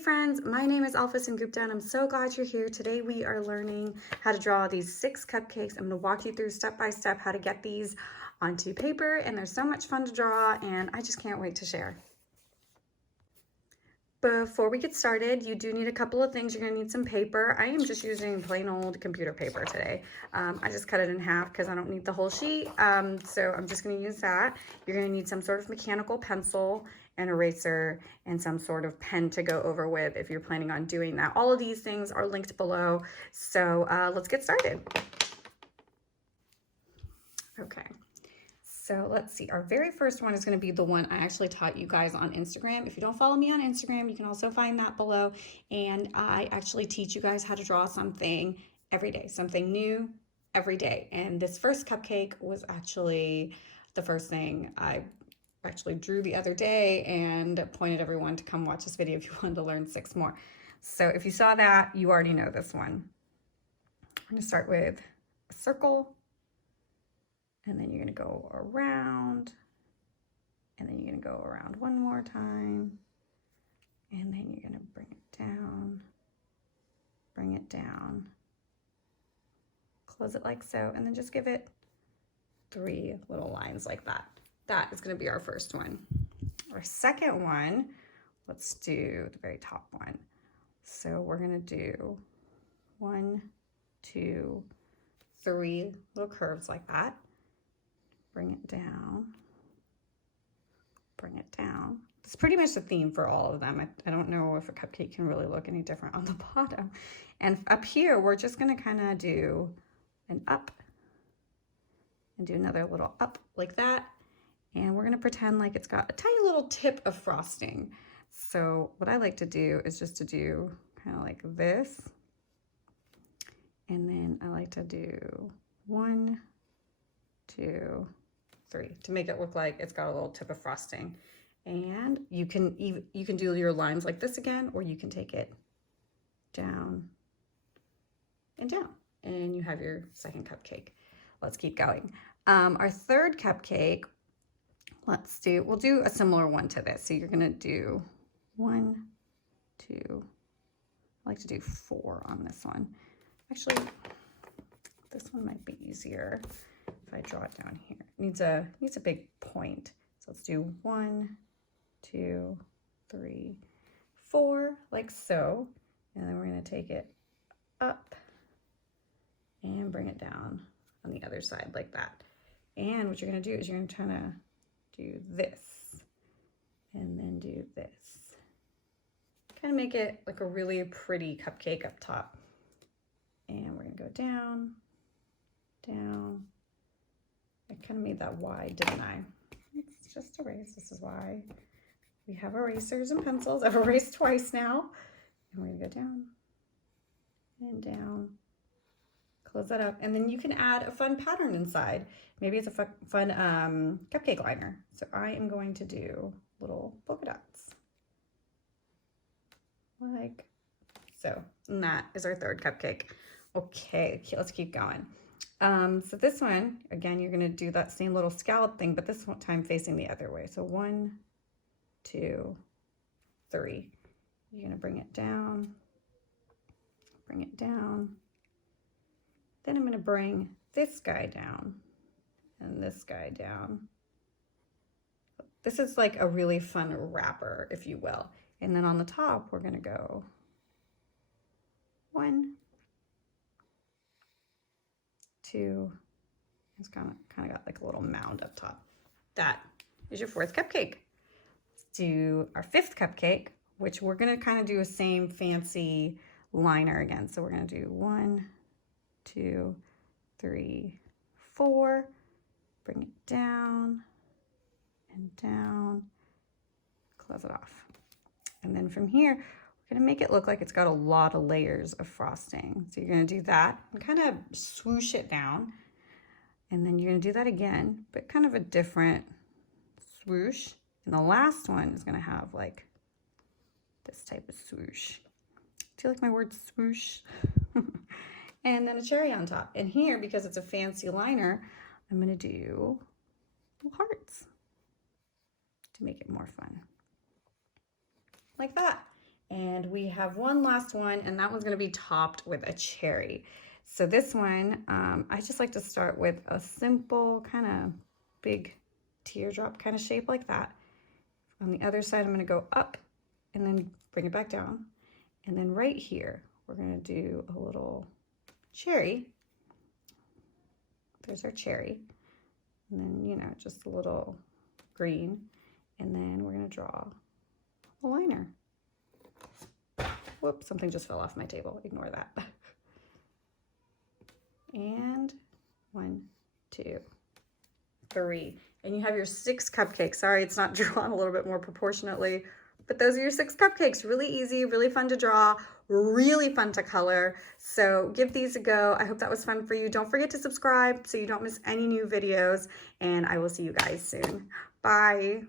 friends, my name is Alphys and Gupta and I'm so glad you're here. Today we are learning how to draw these 6 cupcakes. I'm going to walk you through step by step how to get these onto paper, and they're so much fun to draw and I just can't wait to share. Before we get started, you do need a couple of things. You're going to need some paper. I am just using plain old computer paper today. I just cut it in half because I don't need the whole sheet. So I'm just going to use that. You're going to need some sort of mechanical pencil, an eraser, and some sort of pen to go over with if you're planning on doing that. All of these things are linked below. So let's get started. Okay. So let's see, our very first one is going to be the one I actually taught you guys on Instagram. If you don't follow me on Instagram, you can also find that below. And I actually teach you guys how to draw something every day, something new every day. And this first cupcake was actually the first thing I actually drew the other day and pointed everyone to come watch this video if you wanted to learn 6 more. So if you saw that, you already know this one. I'm going to start with a circle. And then you're going to go around, and then you're going to go around one more time, and then you're going to bring it down, close it like so, and then just give it 3 little lines like that. That is going to be our first one. Our second one, let's do the very top one. So we're going to do 1, 2, 3 little curves like that. Bring it down, bring it down. It's pretty much the theme for all of them. I don't know if a cupcake can really look any different on the bottom. And up here, we're just gonna kind of do an up and do another little up like that. And we're gonna pretend like it's got a tiny little tip of frosting. So what I like to do is just to do kind of like this. And then I like to do 1, 2, 3 to make it look like it's got a little tip of frosting. And you can do your lines like this again, or you can take it down and down, and you have your second cupcake. Let's keep going. Our third cupcake, we'll do a similar one to this. So you're gonna do 1, 2, I like to do 4 on this one. Actually, this one might be easier. If I draw it down here, it needs a big point. So let's do 1, 2, 3, 4, like so. And then we're going to take it up and bring it down on the other side like that. And what you're going to do is you're going to try to do this and then do this. Kind of make it like a really pretty cupcake up top. And we're going to go down, down. I kind of made that wide, didn't I? Let's just erase. This is why we have erasers and pencils. I've erased twice now. And we're going to go down and down. Close that up. And then you can add a fun pattern inside. Maybe it's a fun cupcake liner. So I am going to do little polka dots. Like so. And that is our third cupcake. Okay, let's keep going. So this one, again, you're going to do that same little scallop thing, but this time facing the other way. So 1, 2, 3. You're going to bring it down, bring it down. Then I'm going to bring this guy down and this guy down. This is like a really fun wrapper, if you will. And then on the top, we're going to go 1, 2, it's kind of got like a little mound up top. That is your 4th cupcake. Let's do our 5th cupcake, which we're going to kind of do a same fancy liner again. So we're going to do 1, 2, 3, 4. Bring it down and down. Close it off. And then from here, we're going to make it look like it's got a lot of layers of frosting. So you're going to do that and kind of swoosh it down. And then you're going to do that again, but kind of a different swoosh. And the last one is going to have like this type of swoosh. Do you like my word swoosh? And then a cherry on top. And here, because it's a fancy liner, I'm going to do little hearts to make it more fun. Like that. And we have one last one, and that one's gonna be topped with a cherry. So this one, I just like to start with a simple kind of big teardrop kind of shape like that. On the other side, I'm gonna go up and then bring it back down. And then right here, we're gonna do a little cherry. There's our cherry. And then, you know, just a little green. And then we're gonna draw a liner. Whoops, something just fell off my table. Ignore that. And 1, 2, 3. And you have your 6 cupcakes. Sorry, it's not drawn a little bit more proportionately, but those are your 6 cupcakes. Really easy, really fun to draw, really fun to color. So give these a go. I hope that was fun for you. Don't forget to subscribe so you don't miss any new videos, and I will see you guys soon. Bye.